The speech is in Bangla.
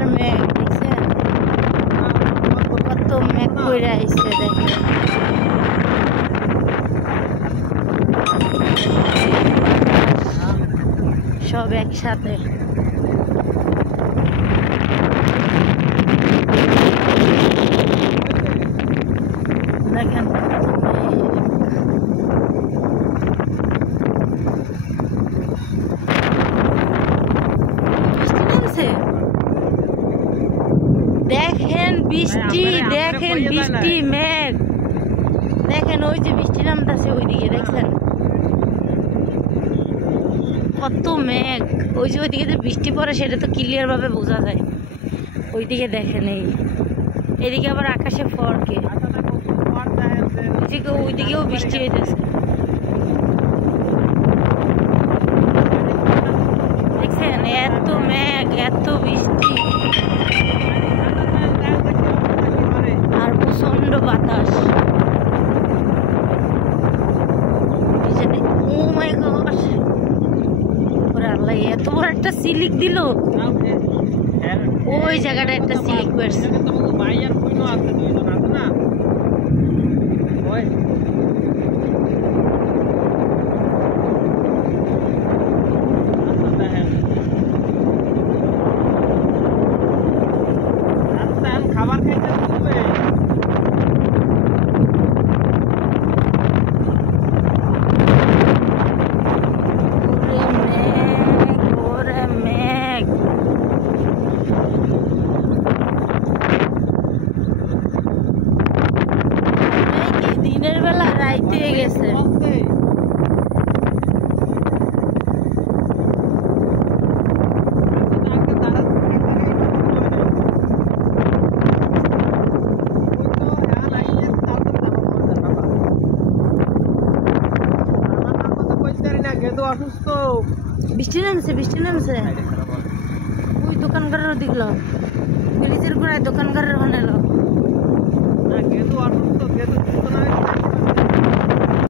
আর মেঘ দেখছেন কত মেঘ করে আইছে দেখেন সব একসাথে দেখেন দেখেন বৃষ্টি দেখেন বৃষ্টি মেঘ দেখেন ওই যে বৃষ্টি নামতেছে ওইদিকে দেখছেন কত মেঘ ওই যে ওইদিকে যে বৃষ্টি পড়ে সেটা তো ক্লিয়ার ভাবে বোঝা যায় ওইদিকে দেখেন এইদিকে আবার আকাশে ফরকে ওইদিকেও বৃষ্টি হইতেছে দেখছেন এত মেঘ এত বৃষ্টি আর প্রচন্ড বাতাস ও মাই গড ওরে আল্লাহ এত বড় একটা সিলিক দিল ওই জায়গাটা একটা সিলিক পড়ছে খাবার খাইতে হবে দিনের বেলা রাইতে হয়ে গেছে অসুস্থ বৃষ্টি নামছে ওই দোকানদারের দেখলাম ব্রিজের গোড়ায় দোকানদারের বানালো অসুস্থ